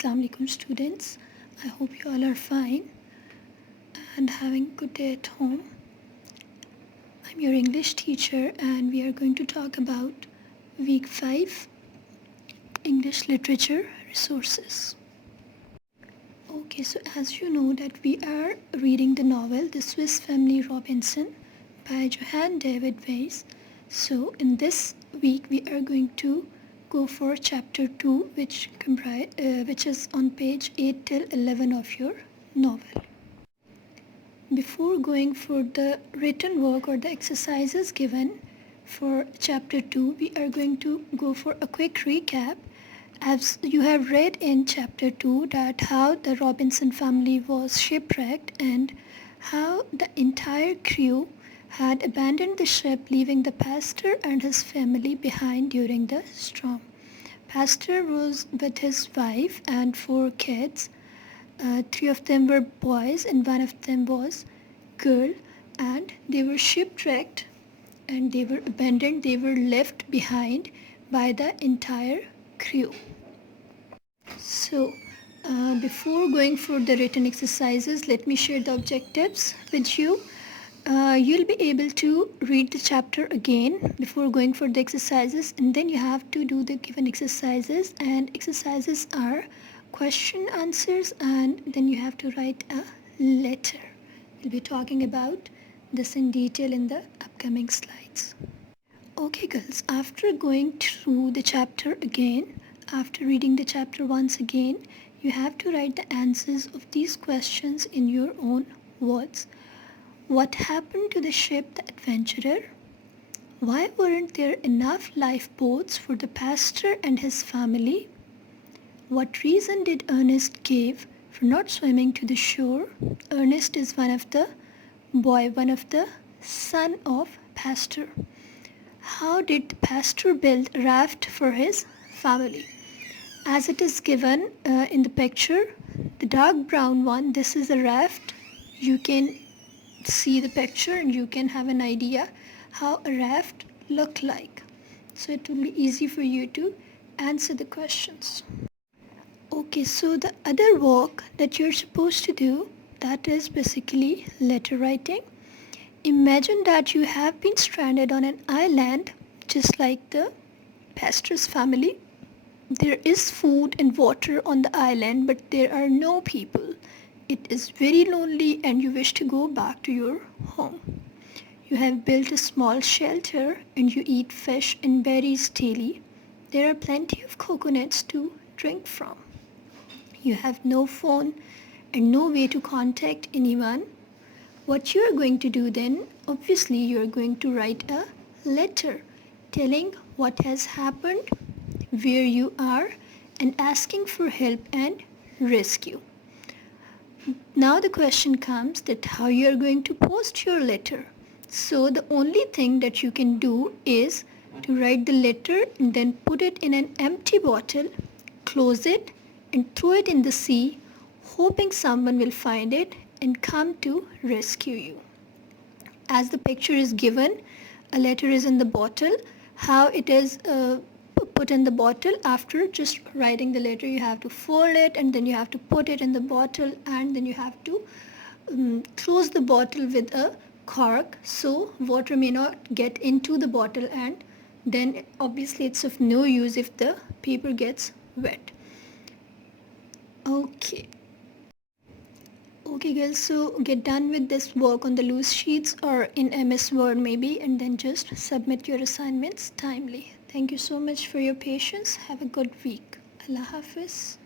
Assalamu alaikum students. I hope you all are fine and having a good day at home. I'm your English teacher and we are going to talk about week 5 English literature resources. Okay, so as you know that we are reading the novel The Swiss Family Robinson by Johann David Weiss. So in this week we are going to go for chapter 2 which is on page 8 till 11 of your novel. Before going for the written work or the exercises given for chapter 2, we are going to go for a quick recap. As you have read in chapter 2 that how the Robinson family was shipwrecked and how the entire crew had abandoned the ship, leaving the pastor and his family behind during the storm. Pastor was with his wife and 4 kids. 3 of them were boys and 1 of them was girl, and they were shipwrecked and they were abandoned. They were left behind by the entire crew. So before going for the written exercises, let me share the objectives with you. You'll be able to read the chapter again before going for the exercises, and then you have to do the given exercises, and exercises are question answers, and then you have to write a letter. We'll be talking about this in detail in the upcoming slides. Okay girls, after going through the chapter again, after reading the chapter once again, you have to write the answers of these questions in your own words. What happened to the ship The Adventurer? Why weren't there enough lifeboats for the pastor and his family? What reason did Ernest give for not swimming to the shore? Ernest is one of the son of pastor. How did the pastor build a raft for his family? As it is given in the picture, the dark brown one, this is a raft. You can see the picture and you can have an idea how a raft look like. So it will be easy for you to answer the questions. Okay, so the other work that you're supposed to do, that is basically letter writing. Imagine that you have been stranded on an island just like the pastor's family. There is food and water on the island, but there are no people. It is very lonely and you wish to go back to your home. You have built a small shelter and you eat fish and berries daily. There are plenty of coconuts to drink from. You have no phone and no way to contact anyone. What you are going to do then, obviously you are going to write a letter telling what has happened, where you are, and asking for help and rescue. Now the question comes that how you are going to post your letter. So the only thing that you can do is to write the letter and then put it in an empty bottle, close it and throw it in the sea, hoping someone will find it and come to rescue you. As the picture is given, a letter is in the bottle. How it is put in the bottle, after just writing the letter, you have to fold it and then you have to put it in the bottle, and then you have to close the bottle with a cork so water may not get into the bottle, and then obviously it's of no use if the paper gets wet. Okay girls, so get done with this work on the loose sheets or in MS Word maybe, and then just submit your assignments timely. Thank you so much for your patience. Have a good week. Allah Hafiz.